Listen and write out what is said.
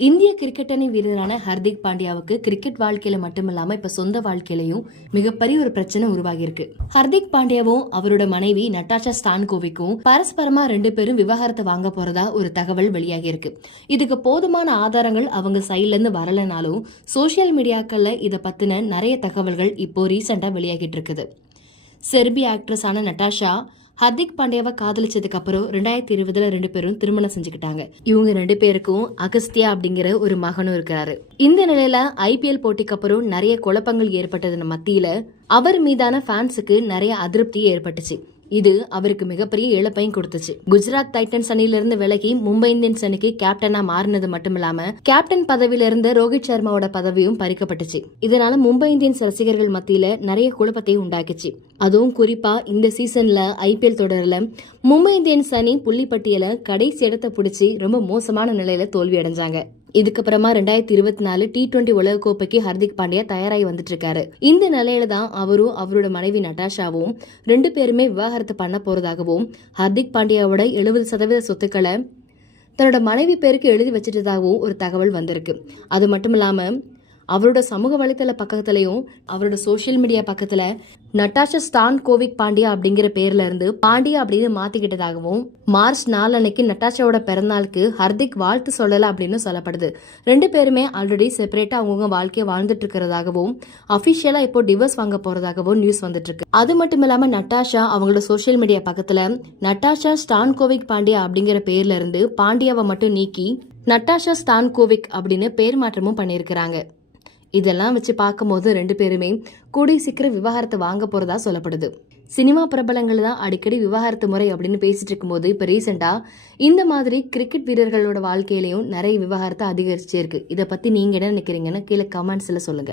இந்திய கிரிக்கெட் அணி வீரரான ஹர்திக் பாண்டியாவுக்கு கிரிக்கெட் வாழ்க்கையில மட்டுமில்லாம இப்ப சொந்த வாழ்க்கையிலையும் மிகப்பெரிய ஒரு பிரச்சனை உருவாகி இருக்கு. ஹர்திக் பாண்டியாவும் அவரோட மனைவி நட்டாஷா ஸ்டான்கோவிக்கும் பரஸ்பரமா 2 பேரும் விவாகரத்து வாங்க போறதா ஒரு தகவல் வெளியாகி இருக்கு. இதுக்கு போதுமான ஆதாரங்கள் அவங்க சைட்ல இருந்து வரலனாலும் சோசியல் மீடியாக்கள்ல இத பத்தின நிறைய தகவல்கள் இப்போ ரீசெண்டா வெளியாகிட்டு இருக்குது. செர்பிய ஆக்ட்ரஸான நட்டாஷா ஹர்திக் பாண்டியாவை காதலிச்சதுக்கு அப்புறம் 2020 2 பேரும் திருமணம் செஞ்சுக்கிட்டாங்க. இவங்க 2 பேருக்கும் அகஸ்தியா அப்படிங்கிற ஒரு மகனும் இருக்கிறாரு. இந்த நிலையில IPL போட்டிக்கு அப்புறம் நிறைய குழப்பங்கள் ஏற்பட்டதன் மத்தியில அவர் மீதான ஃபேன்ஸுக்கு நிறைய அதிருப்தி ஏற்பட்டுச்சு. இது அவருக்கு மிகப்பெரிய இழப்பையும் கொடுத்துச்சு. குஜராத் டைட்டன்ஸ் அணியில இருந்து விலகி மும்பை இந்தியன்ஸ் அணிக்கு கேப்டனா மாறினது மட்டும் இல்லாம கேப்டன் பதவியில இருந்த ரோஹித் சர்மாவோட பதவியும் பறிக்கப்பட்டுச்சு. இதனால மும்பை இந்தியன்ஸ் ரசிகர்கள் மத்தியில நிறைய குழப்பத்தை உண்டாக்குச்சு. அதுவும் குறிப்பா இந்த சீசன்ல IPL தொடர்ல மும்பை இந்தியன்ஸ் அணி புள்ளி பட்டியல கடைசி இடத்தை பிடிச்சி ரொம்ப மோசமான நிலையில தோல்வி அடைஞ்சாங்க. இதுக்கப்புறமா 2024 T20 உலகக்கோப்பைக்கு ஹர்திக் பாண்டியா தயாராகி வந்துட்டு இருக்காரு. இந்த நிலையில தான் அவரும் அவரோட மனைவி நட்டாஷாவும் 2 பேருமே விவாகரத்து பண்ண போறதாகவும் ஹர்திக் பாண்டியாவோட 70% சொத்துக்களை தன்னோட மனைவி பேருக்கு எழுதி வச்சிட்டதாகவும் ஒரு தகவல் வந்திருக்கு. அது மட்டும் இல்லாம அவரோட சமூக வலைத்தள பக்கத்திலையும் அவரோட சோசியல் மீடியா பக்கத்துல நட்டாஷா ஸ்டான்கோவிக் பாண்டியா அப்படிங்கிற பேர்ல இருந்து பாண்டியா அப்படின்னு மாத்திக்கிட்டதாகவும் மார்ச் 4 அன்னைக்கு நட்டாஷாவோட பிறந்தநாளுக்கு ஹர்திக் வாழ்த்து சொல்லல அப்படின்னு சொல்லப்படுது. 2 பேருமே ஆல்ரெடி செப்பரேட்டா அவங்கவுங்க வாழ்க்கையை வாழ்ந்துட்டு இருக்கிறதாகவும் அபிஷியலா இப்போ டிவோர்ஸ் வாங்க போறதாகவும் நியூஸ் வந்துட்டு இருக்கு. அது மட்டும் இல்லாம நட்டாஷா அவங்களோட சோசியல் மீடியா பக்கத்துல நட்டாஷா ஸ்டான்கோவிக் பாண்டியா அப்படிங்கிற பேர்ல இருந்து பாண்டியாவை மட்டும் நீக்கி நட்டாஷா ஸ்டான்கோவிக் அப்படின்னு பேர் மாற்றமும் பண்ணியிருக்கிறாங்க. இதெல்லாம் வச்சு பார்க்கும்போது 2 பேருமே கூடிய சீக்கிரம் விவாகரத்து வாங்க போறதா சொல்லப்படுது. சினிமா பிரபலங்கள் தான் அடிக்கடி விவாகரத்து முறை அப்படின்னு பேசிட்டு இருக்கும்போது இப்ப ரீசெண்டா இந்த மாதிரி கிரிக்கெட் வீரர்களோட வாழ்க்கையிலையும் நிறைய விவாகரத்து அதிகரிச்சே இருக்கு. இதை பத்தி நீங்க என்ன நினைக்கிறீங்கன்னு கீழே கமெண்ட்ஸ்ல சொல்லுங்க.